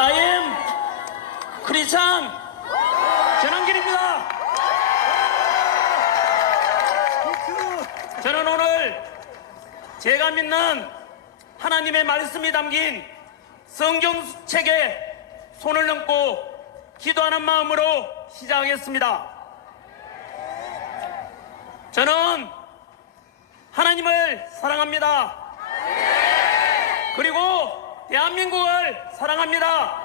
I am 크리스찬 전한길입니다. 저는 오늘 제가 믿는 하나님의 말씀이 담긴 성경책에 손을 얹고 기도하는 마음으로 시작하겠습니다. 저는 하나님을 사랑합니다. 그리고 대한민국을 사랑합니다.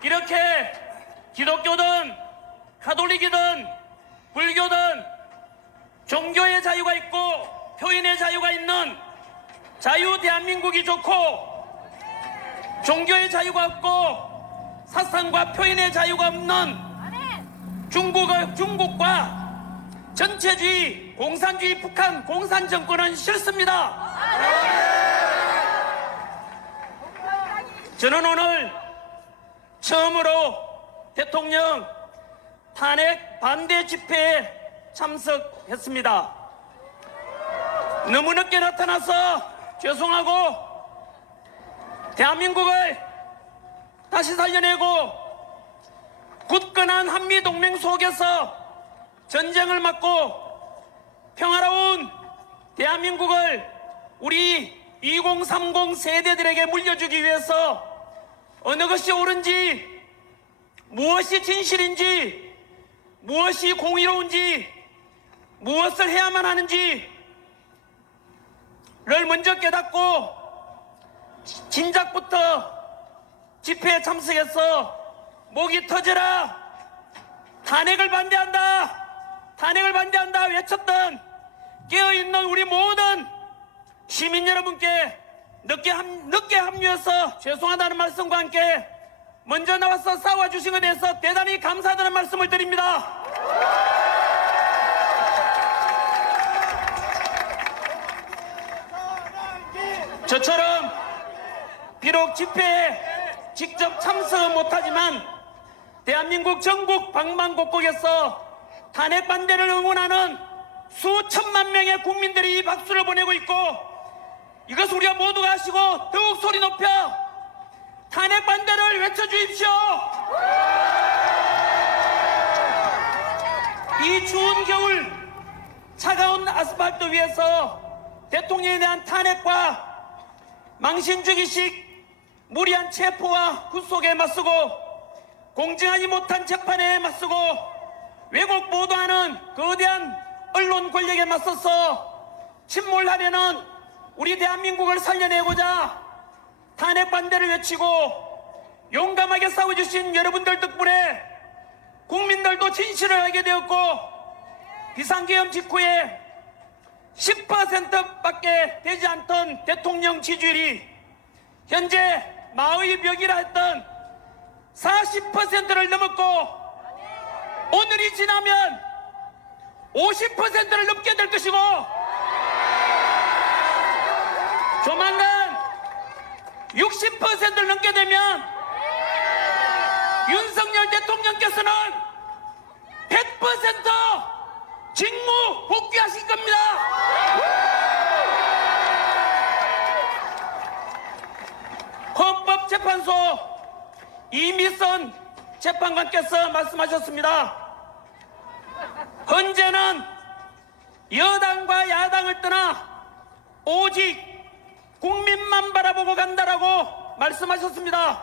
이렇게 기독교든 가톨릭이든 불교든 종교의 자유가 있고 표현의 자유가 있는 자유 대한민국이 좋고, 종교의 자유가 없고 사상과 표현의 자유가 없는 중국과 전체주의 공산주의 북한 공산 정권은 싫습니다. 저는 오늘 처음으로 대통령 탄핵 반대 집회에 참석했습니다. 너무 늦게 나타나서 죄송하고, 대한민국을 다시 살려내고 굳건한 한미동맹 속에서 전쟁을 막고 평화로운 대한민국을 우리 2030 세대들에게 물려주기 위해서 어느 것이 옳은지, 무엇이 진실인지, 무엇이 공의로운지, 무엇을 해야만 하는지를 먼저 깨닫고 진작부터 집회에 참석해서 목이 터져라, 탄핵을 반대한다, 탄핵을 반대한다 외쳤던 깨어있는 우리 모든 시민 여러분께 늦게 합류해서 죄송하다는 말씀과 함께 먼저 나와서 싸워주신 것에 대해서 대단히 감사하다는 말씀을 드립니다. 저처럼 비록 집회에 직접 참석은 못하지만 대한민국 전국 방방곡곡에서 탄핵 반대를 응원하는 수천만 명의 국민들이 이 박수를 보내고 있고, 이것을 우리가 모두가 아시고 더욱 소리 높여 탄핵 반대를 외쳐주십시오. 이 추운 겨울 차가운 아스팔트 위에서 대통령에 대한 탄핵과 망신주기식 무리한 체포와 구속에 맞서고, 공정하지 못한 재판에 맞서고, 왜곡 보도하는 거대한 언론 권력에 맞서서 침몰하려는 우리 대한민국을 살려내고자 탄핵 반대를 외치고 용감하게 싸워주신 여러분들 덕분에 국민들도 진실을 알게 되었고, 비상계엄 직후에 10%밖에 되지 않던 대통령 지지율이 현재 마의 벽이라 했던 40%를 넘었고, 오늘이 지나면 50%를 넘게 될 것이고, 조만간 60%를 넘게 되면 윤석열 대통령께서는 100% 직무 복귀하실 겁니다. 헌법재판소 이미선 재판관께서 말씀하셨습니다. 헌재는 여당과 야당을 떠나 오직 국민만 바라보고 간다라고 말씀하셨습니다.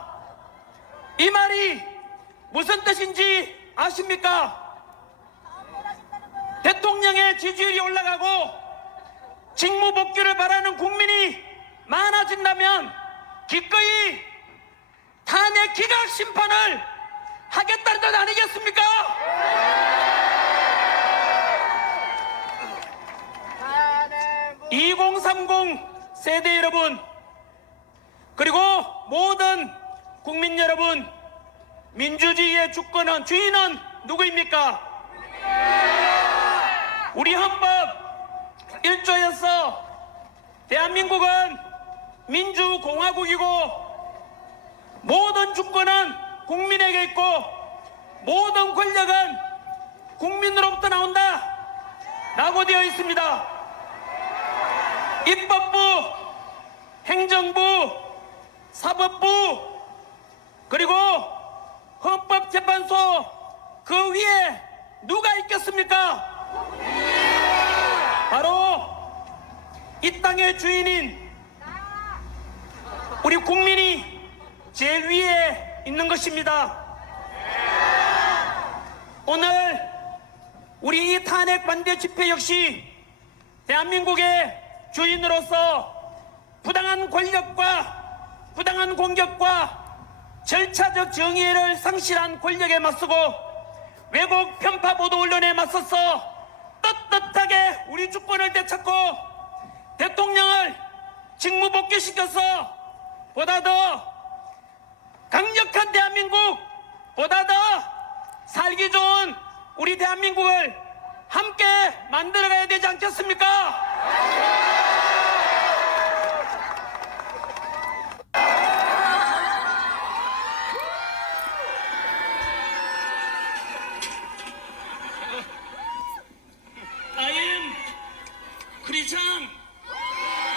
이 말이 무슨 뜻인지 아십니까? 대통령의 지지율이 올라가고 직무 복귀를 바라는 국민이 많아진다면 기꺼이 탄핵 기각 심판을 하겠다는 뜻 아니겠습니까? 2030 세대 여러분, 그리고 모든 국민 여러분, 민주주의의 주인은 누구입니까? 우리 헌법 1조에서 대한민국은 민주공화국이고 모든 주권은 국민에게 있고 모든 권력은 국민으로부터 나온다 라고 되어 있습니다. 입법부, 행정부, 사법부, 그 위에 누가 있겠습니까? 바로 이 땅의 주인인 우리 국민이 제일 위에 있는 것입니다. 오늘 우리 이 탄핵 반대 집회 역시 대한민국의 주인으로서 부당한 권력과 부당한 공격과 절차적 정의를 상실한 권력에 맞서고 왜곡 편파 보도 언론에 맞서서 떳떳하게 우리 주권을 되찾고 대통령을 직무 복귀시켜서 보다 더 강력한 대한민국, 보다 더 살기 좋은 우리 대한민국을 함께 만들어가야 되지 않겠습니까? I am 크리스찬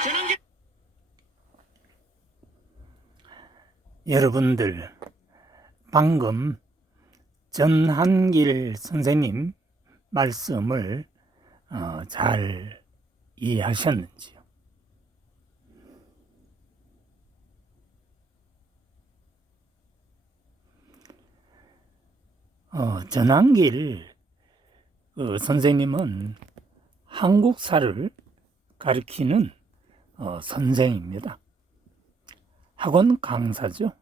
전환기. 여러분들 방금 전한길 선생님 말씀을 잘 이해하셨는지요? 전한길 선생님은 한국사를 가르치는 선생입니다. 학원 강사죠.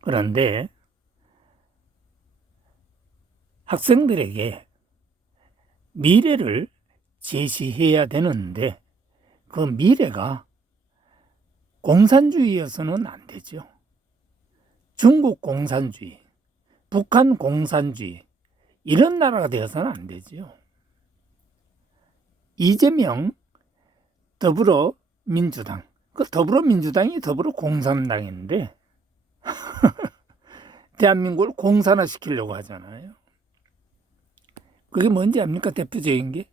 그런데 학생들에게 미래를 제시해야 되는데 그 미래가 공산주의여서는 안 되죠. 중국 공산주의, 북한 공산주의 이런 나라가 되어서는 안 되죠. 이재명 더불어민주당, 그 더불어민주당이 더불어공산당인데 대한민국을 공산화시키려고 하잖아요. 그게 뭔지 압니까? 대표적인 게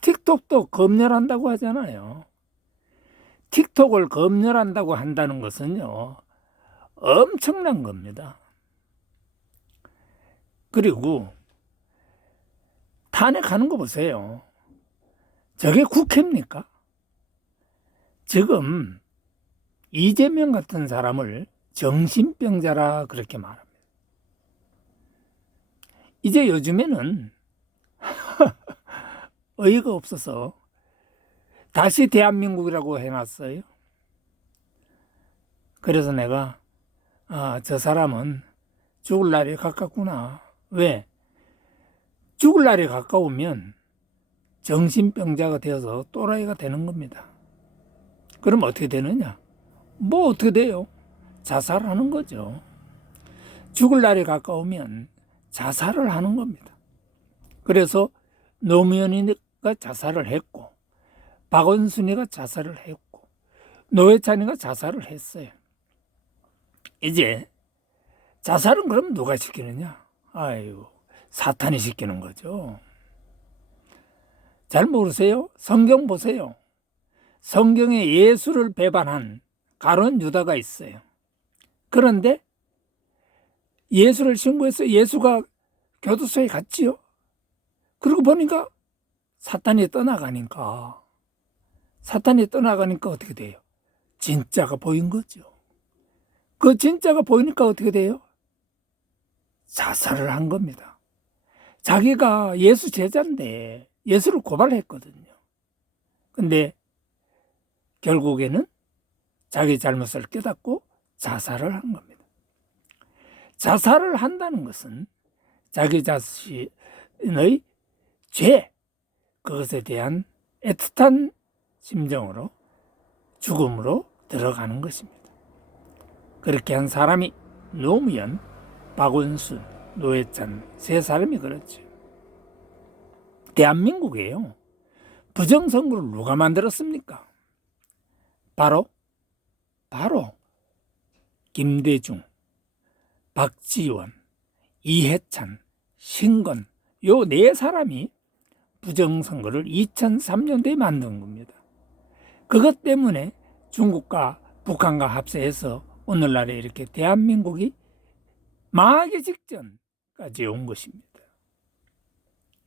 틱톡도 검열한다고 하잖아요. 틱톡을 검열한다고 한다는 것은요 엄청난 겁니다. 그리고 탄핵하는 거 보세요. 저게 국회입니까? 지금 이재명 같은 사람을 정신병자라 그렇게 말합니다. 이제 요즘에는 어이가 없어서 다시 대한민국이라고 해놨어요. 그래서 내가 저 사람은 죽을 날이 가깝구나. 왜? 죽을 날이 가까우면 정신병자가 되어서 또라이가 되는 겁니다. 그럼 어떻게 되느냐? 뭐 어떻게 돼요? 자살하는 거죠. 죽을 날이 가까우면 자살을 하는 겁니다. 그래서 노무현이가 자살을 했고 박원순이가 자살을 했고 노회찬이가 자살을 했어요. 이제 자살은 그럼 누가 시키느냐? 아이고, 사탄이 시키는 거죠. 잘 모르세요? 성경 보세요. 성경에 예수를 배반한 가룟 유다가 있어요. 그런데 예수를 신고해서 예수가 교도소에 갔지요. 그러고 보니까 사탄이 떠나가니까 어떻게 돼요? 진짜가 보인 거죠. 그 진짜가 보이니까 어떻게 돼요? 자살을 한 겁니다. 자기가 예수 제자인데 예수를 고발했거든요. 근데 결국에는 자기 잘못을 깨닫고 자살을 한 겁니다. 자살을 한다는 것은 자기 자신의 죄, 그것에 대한 애틋한 심정으로 죽음으로 들어가는 것입니다. 그렇게 한 사람이 노무현, 박원순, 노회찬 세 사람이 그렇죠. 대한민국에요. 부정선거를 누가 만들었습니까? 바로 김대중, 박지원, 이해찬, 신건 요 네 사람이 부정선거를 2003년도에 만든 겁니다. 그것 때문에 중국과 북한과 합세해서 오늘날에 이렇게 대한민국이 망하기 직전까지 온 것입니다.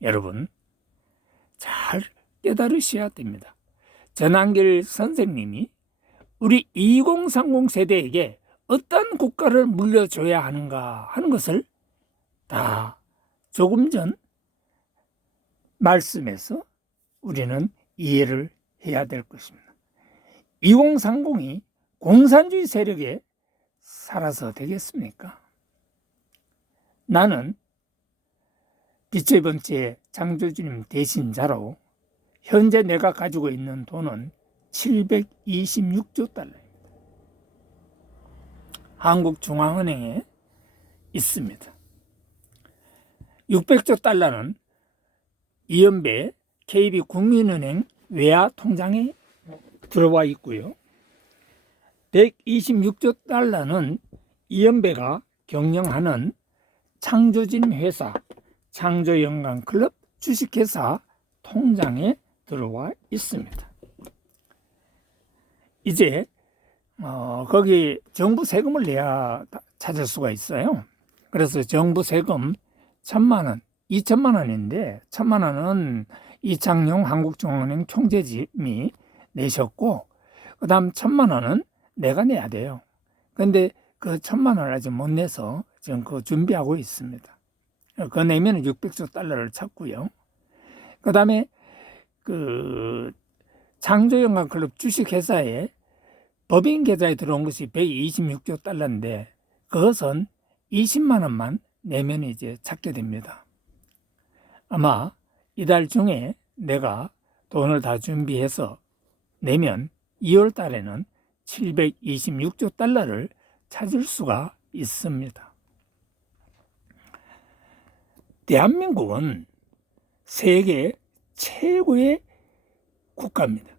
여러분, 잘 깨달으셔야 됩니다. 전한길 선생님이 우리 2030 세대에게 어떤 국가를 물려줘야 하는가 하는 것을 다 조금 전 말씀에서 우리는 이해를 해야 될 것입니다. 2030이 공산주의 세력에 살아서 되겠습니까? 나는 빛의 번째 창조주님 대신자로 현재 내가 가지고 있는 돈은 726조 달러입니다. 한국중앙은행에 있습니다. 600조 달러는 이연배 KB국민은행 외화 통장에 들어와 있고요. 126조 달러는 이연배가 경영하는 창조진 회사 창조영광클럽 주식회사 통장에 들어와 있습니다. 이제 거기 정부 세금을 내야 찾을 수가 있어요. 그래서 정부 세금 1,000만 원, 2천만 원인데 1,000만 원은 이창용 한국중앙은행 총재님이 내셨고 그 다음 1,000만 원은 내가 내야 돼요. 근데 그 1,000만 원을 아직 못 내서 지금 그거 준비하고 있습니다. 그거 내면 600조 달러를 찾고요. 그 다음에 그 창조영광클럽 주식회사에 법인 계좌에 들어온 것이 126조 달러인데 그것은 20만 원만 내면 이제 찾게 됩니다. 아마 이달 중에 내가 돈을 다 준비해서 내면 2월 달에는 726조 달러를 찾을 수가 있습니다. 대한민국은 세계 최고의 국가입니다.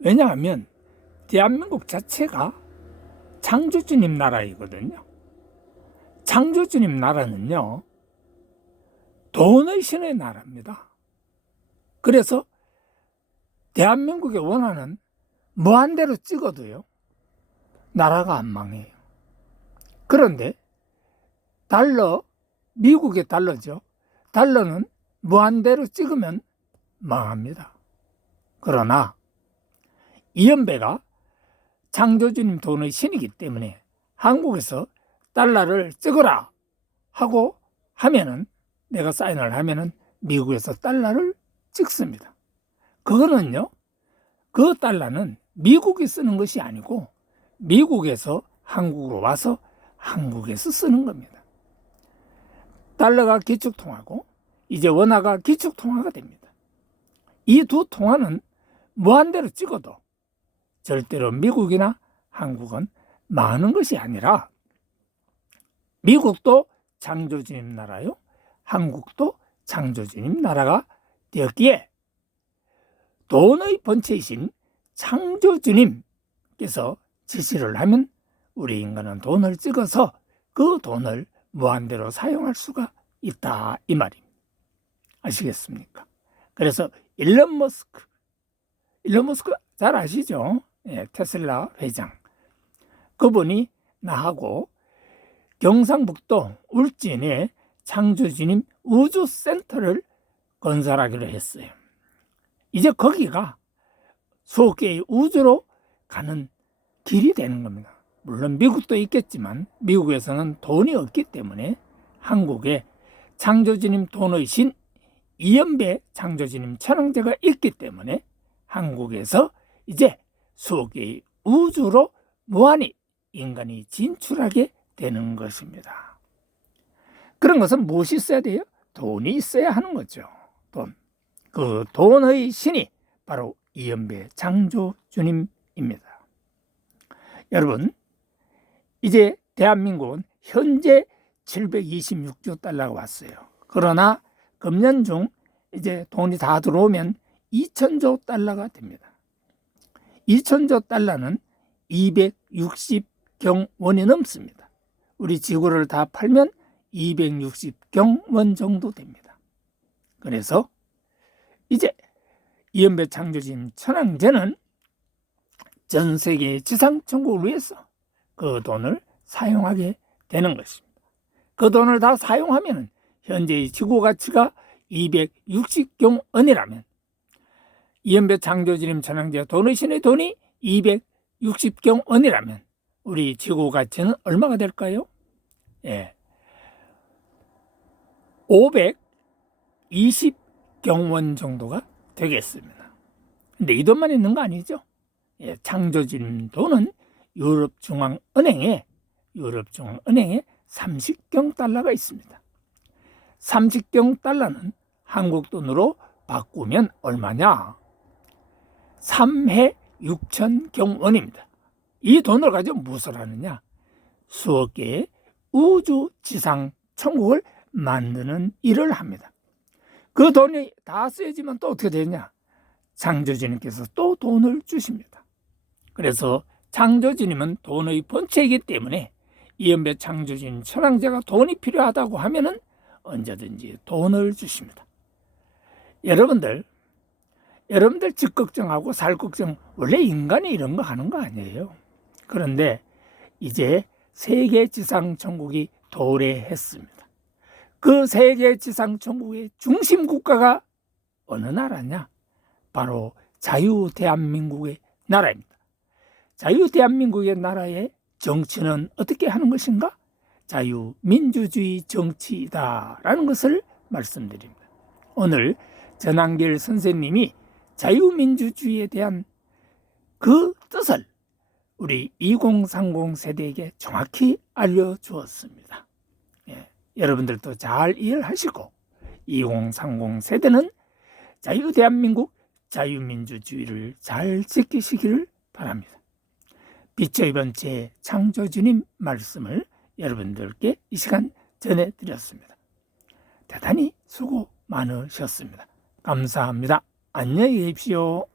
왜냐하면 대한민국 자체가 창조주님 나라이거든요. 창조주님 나라는요, 돈의 신의 나라입니다. 그래서 대한민국에 원하는 무한대로 찍어도요, 나라가 안 망해요. 그런데 달러, 미국의 달러죠. 달러는 무한대로 찍으면 망합니다. 그러나 이연배가 창조주님 돈의 신이기 때문에 한국에서 달러를 찍어라 하고 하면은 내가 사인을 하면은 미국에서 달러를 찍습니다. 그거는요, 그 달러는 미국이 쓰는 것이 아니고 미국에서 한국으로 와서 한국에서 쓰는 겁니다. 달러가 기축통화고 이제 원화가 기축통화가 됩니다. 이 두 통화는 무한대로 찍어도 절대로 미국이나 한국은 망하는 것이 아니라 미국도 창조주님 나라요, 한국도 창조주님 나라가 되었기에 돈의 본체이신 창조주님께서 지시를 하면 우리 인간은 돈을 찍어서 그 돈을 무한대로 사용할 수가 있다 이 말입니다. 아시겠습니까? 그래서 일론 머스크 잘 아시죠? 예, 테슬라 회장. 그분이 나하고 경상북도 울진에 창조주님 우주센터를 건설하기로 했어요. 이제 거기가 수억 개의 우주로 가는 길이 되는 겁니다. 물론 미국도 있겠지만 미국에서는 돈이 없기 때문에 한국에 창조주님 돈의 신 이연배 창조주님 천왕제가 있기 때문에 한국에서 이제 수억 개의 우주로 무한히 인간이 진출하게 되는 것입니다. 그런 것은 무엇이 있어야 돼요? 돈이 있어야 하는 거죠. 돈. 그 돈의 신이 바로 이연배 창조주님입니다. 여러분, 이제 대한민국은 현재 726조 달러가 왔어요. 그러나 금년 중 이제 돈이 다 들어오면 2천조 달러가 됩니다. 2천조 달러는 260경원이 넘습니다. 우리 지구를 다 팔면 260경원 정도 됩니다. 그래서 이제 이연배 창조주님 천왕제는 전 세계의 지상 천국을 위해서 그 돈을 사용하게 되는 것입니다. 그 돈을 다 사용하면 현재의 지구 가치가 260경 원이라면 이연배 창조주님 천황제 도너신의 돈이 260경 원이라면 우리 지구 가치는 얼마가 될까요? 예. 520경원 정도가 되겠습니다. 근데 이 돈만 있는 거 아니죠? 예, 창조주님 돈은 유럽중앙은행에 30경 달러가 있습니다. 30경 달러는 한국 돈으로 바꾸면 얼마냐? 3해 6천경원입니다. 이 돈을 가지고 무엇을 하느냐? 수억 개의 우주 지상 천국을 만드는 일을 합니다. 그 돈이 다 쓰여지면 또 어떻게 되냐? 창조주님께서 또 돈을 주십니다. 그래서 창조주님은 돈의 본체이기 때문에 이연배 창조주님 천황제가 돈이 필요하다고 하면은 언제든지 돈을 주십니다. 여러분들 집 걱정하고 살 걱정, 원래 인간이 이런 거 하는 거 아니에요. 그런데 이제 세계 지상 천국이 도래했습니다. 그 세계 지상 천국의 중심 국가가 어느 나라냐? 바로 자유대한민국의 나라입니다. 자유대한민국의 나라의 정치는 어떻게 하는 것인가? 자유민주주의 정치이다라는 것을 말씀드립니다. 오늘 전한길 선생님이 자유민주주의에 대한 그 뜻을 우리 2030 세대에게 정확히 알려주었습니다. 예, 여러분들도 잘 이해하시고 2030 세대는 자유대한민국 자유민주주의를 잘 지키시기를 바랍니다. 빛의 번째 창조주님 말씀을 여러분들께 이 시간 전해드렸습니다. 대단히 수고 많으셨습니다. 감사합니다. 안녕히 계십시오.